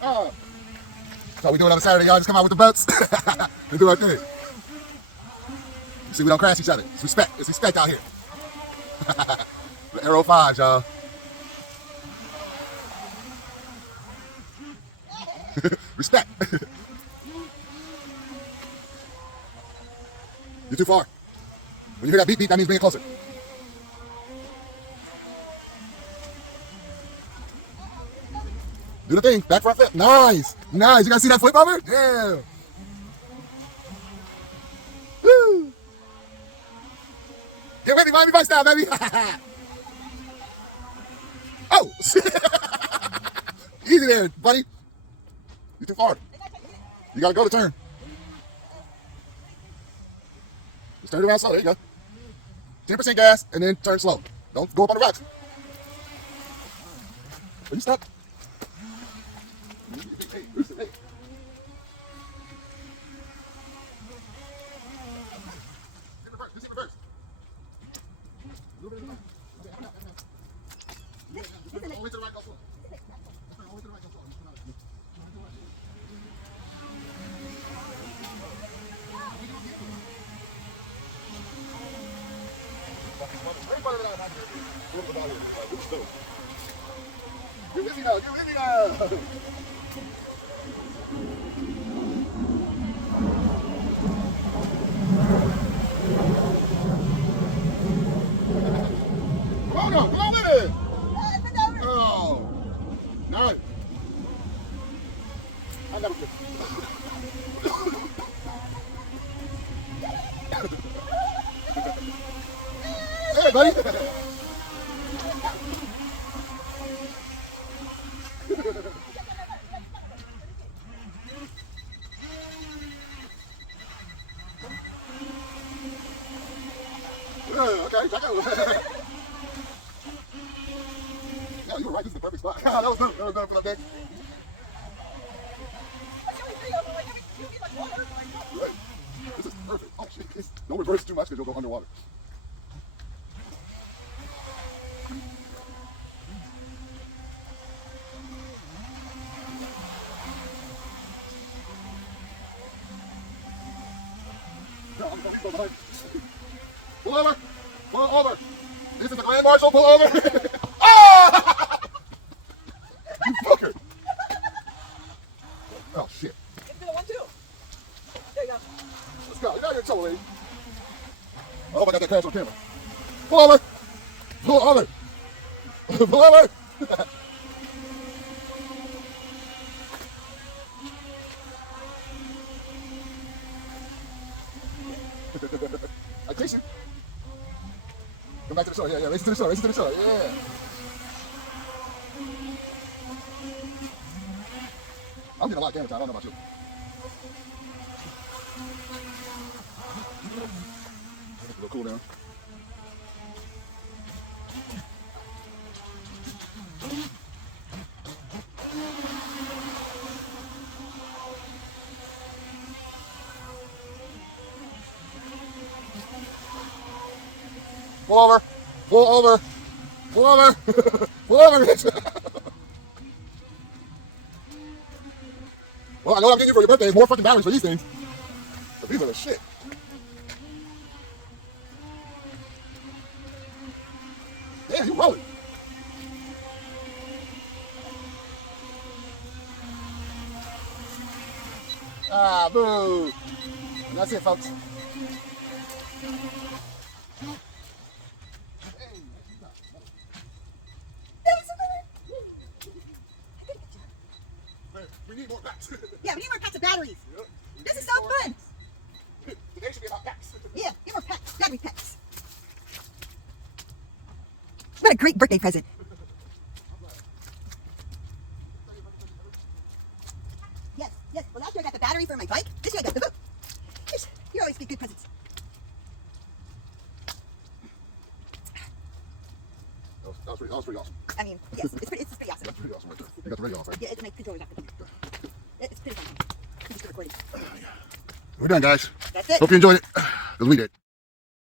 So we do it on a Saturday, y'all. Just come out with the boats and do our thing. See, we don't crash each other. It's respect. It's respect out here. The Aero 5, y'all. Respect. You're too far. When you hear that beep beep, that means bring it closer. Do the thing. Back front flip. Nice. Nice. You guys see that flip over? Yeah. Woo. Get with me, Miami Vice style, baby. Oh. Easy there, buddy. You're too far. You gotta go to turn. Just turn it around slow. There you go. 10% gas and then turn slow. Don't go up on the rocks. Are you stuck? Hey, hey. Just in reverse. A little bit in reverse. All the way to the right, go slow. All the way to the right, go slow. You're with me now. You're with me now. Come on now. Come on with it. Oh. No. I never quit. Hey, buddy. Okay, check out. No, you were right. This is the perfect spot. That was good. That was good for that day. This is perfect. Oh, shit. Don't reverse too much because you'll go underwater. No, I'm going behind. Pull over! Pull over! This is the Grand Marshal, pull over! Ah! You fucker! Oh, shit. Get to the 1, 2. There you go. Let's go. You're not your trouble, lady. I hope I got that crash on camera. Pull over! Pull over! Pull over! I chase you. Come back to the shore. Yeah, race to the shore. Race to the shore. Yeah. I'm getting a lot of camera time. I don't know about you. A little cool down. Pull over. Pull over. Pull over. Pull over, bitch. Well, I know what I'm getting you for your birthday. It's more fucking batteries for these things. But these are the shit. Yeah, you rolling. Ah, boo. And that's it, folks. We need more packs. Yeah, we need more packs of batteries. Yep. This is so fun. Today should be about packs. Yeah, get more packs. Battery packs. What a great birthday present. Yes, yes. Well, last year I got the battery for my bike. This year I got the book. You always get good presents. That was pretty awesome. I mean, yes, it's pretty awesome. That's pretty awesome right there. You got the radio off, right? Yeah, my controller's off. It's pretty fun. It's good recording. We're done, guys. That's it. Hope you enjoyed it. Because we did.